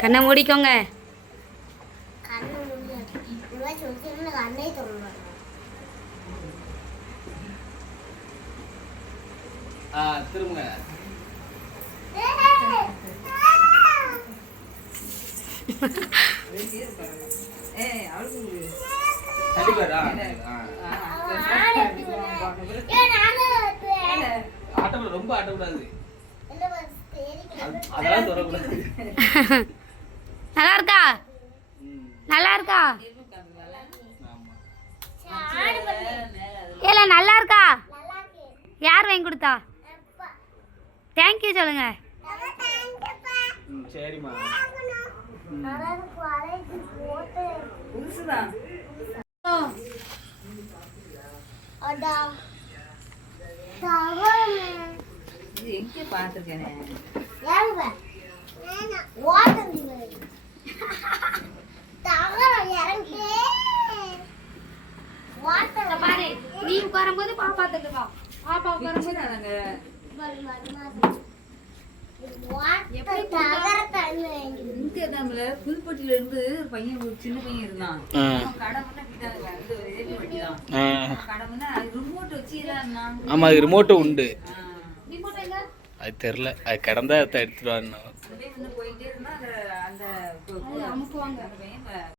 கண்ணை மூடிக்கோங்க. திரும்புங்க. ரொம்ப ஆட்டக்கூடாது. அதெல்லாம் தொடக்கூடாது. நல்லா இருக்கா? நல்லா இருக்கா? ஏல நல்லா இருக்கா? யார் வாங்கி கொடுத்தா? தேங்க்யூ சொல்லுங்க. சரிம்மா. எங்கே பார்த்துருக்கேன் நீ உட்காரும்போது பாப்பா தட்டுவா. பாப்பா உட்காரும்போது புதுப்பட்டியில இருந்து பையன் ஒரு சின்ன பையன் இருந்தான். ஆமா அது ரிமோட்டு உண்டு. அது தெரியல, அது கிடந்தா எடுத்துட்டு வரணும். போயிட்டே இருந்தா அந்த